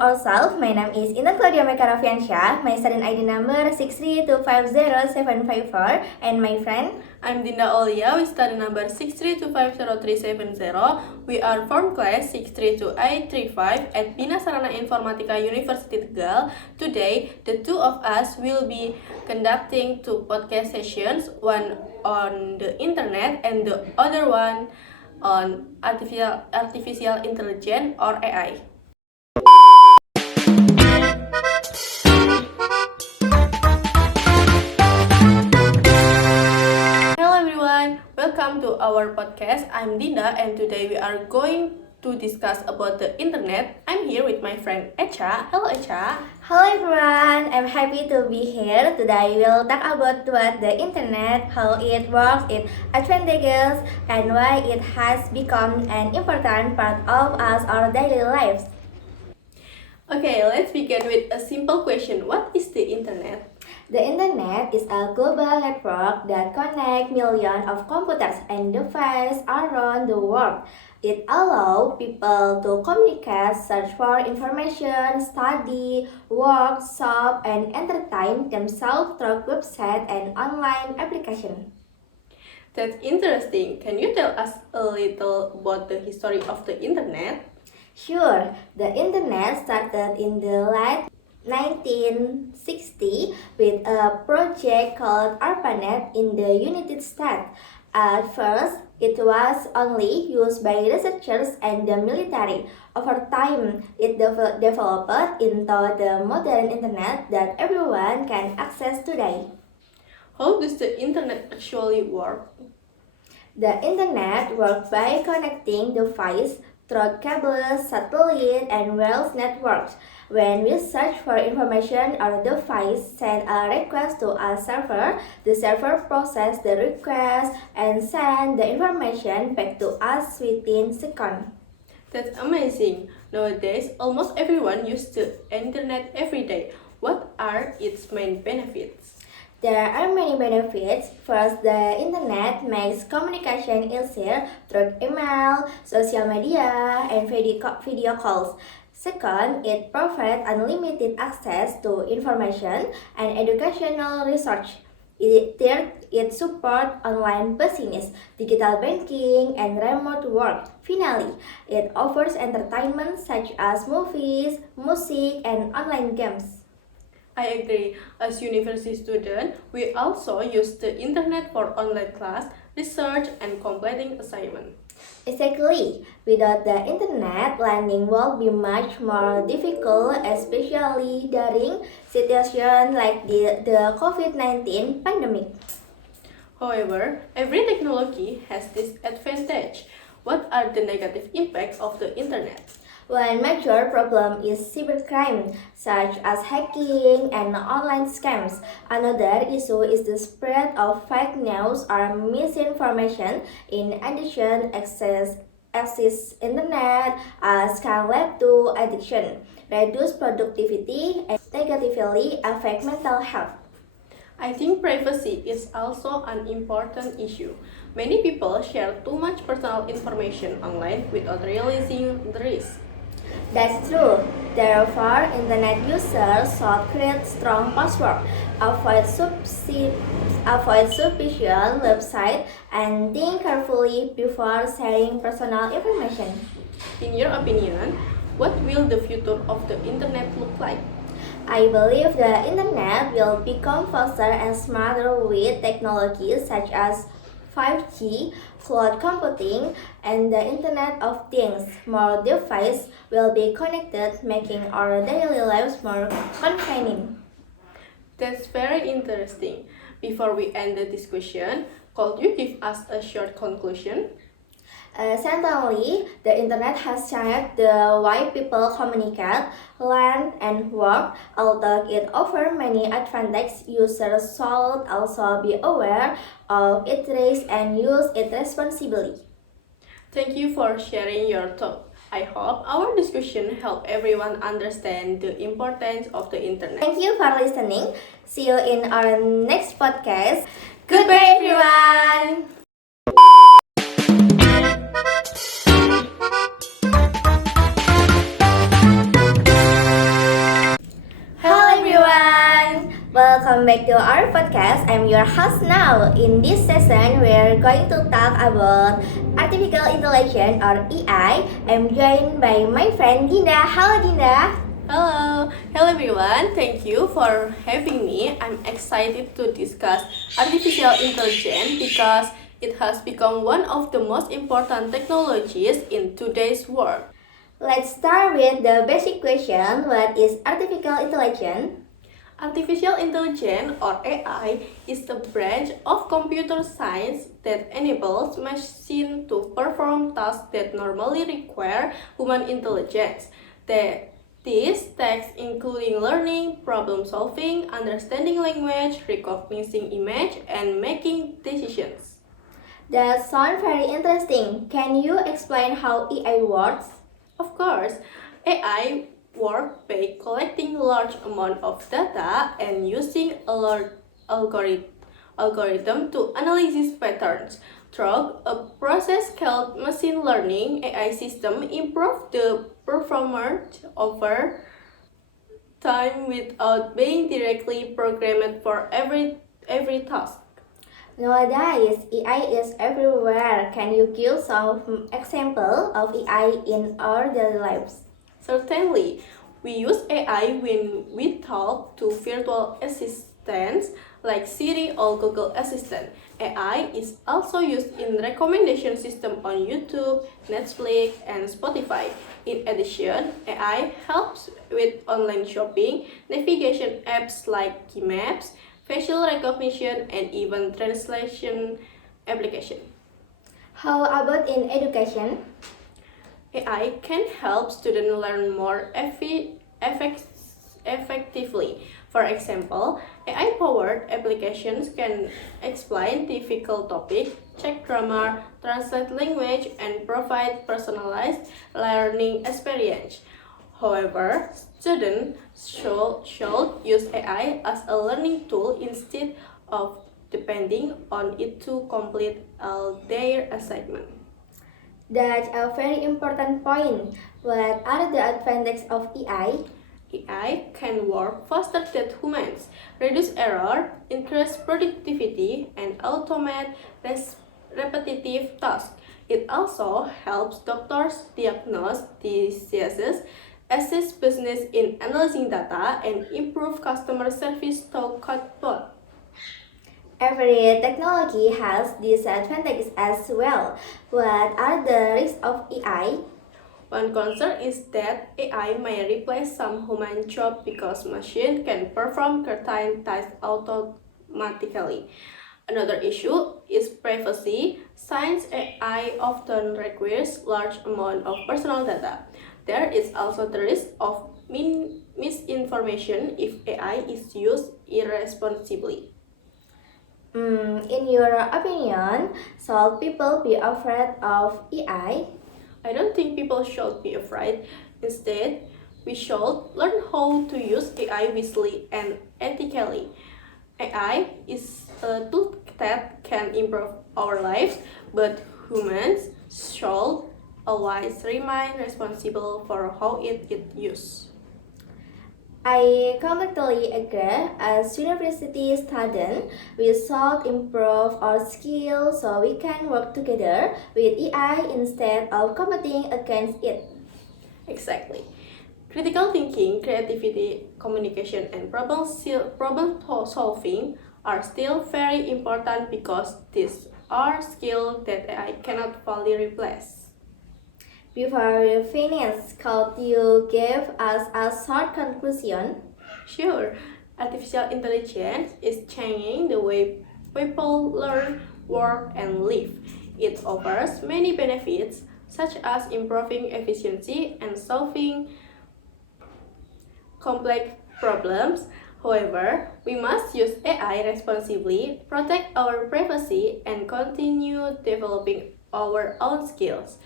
ourselves. My name is Intan Claudia Mekarafiansyah. My student ID number 632500754. And my friend, I'm Dinda Olia with study number 632500370. We are form class 632A35 at Bina Sarana Informatika University Tegal. Today, the two of us will be conducting two podcast sessions, one on the internet and the other one on artificial intelligence or AI. Hello everyone, welcome to our podcast. I'm Dinda and today we are going to discuss about the internet. I'm here with my friend Echa. Hello Echa. hello everyone. I'm happy to be here. Today we'll talk about what the internet, how it works, its advantages, and why it has become an important part of our daily lives. Okay, let's begin with a simple question. What is the internet? The internet is a global network that connects millions of computers and devices around the world. It allows people to communicate, search for information, study, work, shop, and entertain themselves through websites and online applications. That's interesting. Can you tell us a little about the history of the internet? Sure, the internet started in the late 1960 with a project called ARPANET in the United States. At first, it was only used by researchers and the military. Over time, it developed into the modern internet that everyone can access today. How does the internet actually work? The internet works by connecting devices through cables, satellite, and wireless networks. When we search for information, our device sends a request to a server. The server processes the request and sends the information back to us within seconds. That's amazing. Nowadays, almost everyone uses the internet every day. What are its main benefits? There are many benefits. First, the internet makes communication easier through email, social media, and video calls. Second, it provides unlimited access to information and educational research. Third, it supports online business, digital banking, and remote work. Finally, it offers entertainment such as movies, music, and online games. I agree. As university student, we also use the internet for online class, research, and completing assignment. Exactly. Without the internet, learning will be much more difficult, especially during situations like the COVID-19 pandemic. However, every technology has this advantage. What are the negative impacts of the internet? One major problem is cybercrime, such as hacking and online scams. Another issue is the spread of fake news or misinformation. In addition, access internet can lead to addiction, reduce productivity, and negatively affect mental health. I think privacy is also an important issue. Many people share too much personal information online without realizing the risk. That's true. Therefore, internet users should create strong passwords, avoid suspicious websites, and think carefully before sharing personal information. In your opinion, what will the future of the internet look like? I believe the internet will become faster and smarter with technologies such as 5G, cloud computing, and the Internet of Things. More devices will be connected, making our daily lives more convenient. That's very interesting. Before we end the discussion, could you give us a short conclusion? Certainly, the internet has changed the way people communicate, learn, and work. Although it offers many advantages, users should also be aware of its risks and use it responsibly. Thank you for sharing your thought. I hope our discussion helped everyone understand the importance of the internet. Thank you for listening. See you in our next podcast. Goodbye, everyone. welcome back to our podcast. I'm your host now. In this session, we're going to talk about artificial intelligence or AI. I'm joined by my friend Dinda. Hello, Dinda. Hello everyone. Thank you for having me. I'm excited to discuss artificial intelligence because it has become one of the most important technologies in today's world. Let's start with the basic question. What is artificial intelligence? Artificial intelligence or AI is the branch of computer science that enables machines to perform tasks that normally require human intelligence. These tasks including learning, problem solving, understanding language, recognizing image, and making decisions. That sounds very interesting. Can you explain how AI works? Of course, AI work by collecting large amount of data and using algorithm to analyze patterns. Through a process called machine learning, AI system improve the performance over time without being directly programmed for every task. Nowadays, AI is everywhere. Can you give some example of AI in our daily lives? Certainly, we use AI when we talk to virtual assistants like Siri or Google Assistant. AI is also used in recommendation system on YouTube, Netflix, and Spotify. In addition, AI helps with online shopping, navigation apps like Maps, facial recognition, and even translation application. How about in education? AI can help students learn more effectively. For example, AI-powered applications can explain difficult topics, check grammar, translate language, and provide personalized learning experience. However, students should use AI as a learning tool instead of depending on it to complete all their assignment. That's a very important point. What are the advantages of AI? AI can work faster than humans, reduce error, increase productivity, and automate repetitive tasks. It also helps doctors diagnose diseases, assist business in analyzing data, and improve customer service through chatbot. Every technology has disadvantages as well. What are the risks of AI? One concern is that AI may replace some human jobs because machines can perform certain tasks automatically. Another issue is privacy, since AI often requires large amounts of personal data. There is also the risk of misinformation if AI is used irresponsibly. In your opinion, should people be afraid of AI? I don't think people should be afraid. Instead, we should learn how to use AI wisely and ethically. AI is a tool that can improve our lives, but humans should always remain responsible for how it is used. I completely agree. As university students, we should improve our skills so we can work together with AI instead of competing against it. Exactly. Critical thinking, creativity, communication, and problem solving are still very important because these are skills that AI cannot fully replace. Before we finish, could you give us a short conclusion? Sure, artificial intelligence is changing the way people learn, work, and live. It offers many benefits, such as improving efficiency and solving complex problems. However, we must use AI responsibly, protect our privacy, and continue developing our own skills.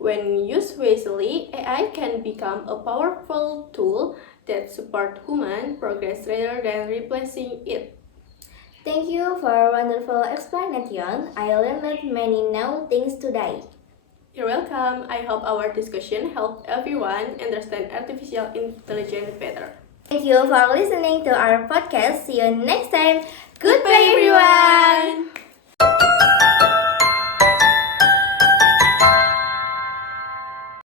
When used wisely, AI can become a powerful tool that supports human progress rather than replacing it. Thank you for a wonderful explanation. I learned many new things today. You're welcome. I hope our discussion helped everyone understand artificial intelligence better. Thank you for listening to our podcast. See you next time. Goodbye everyone.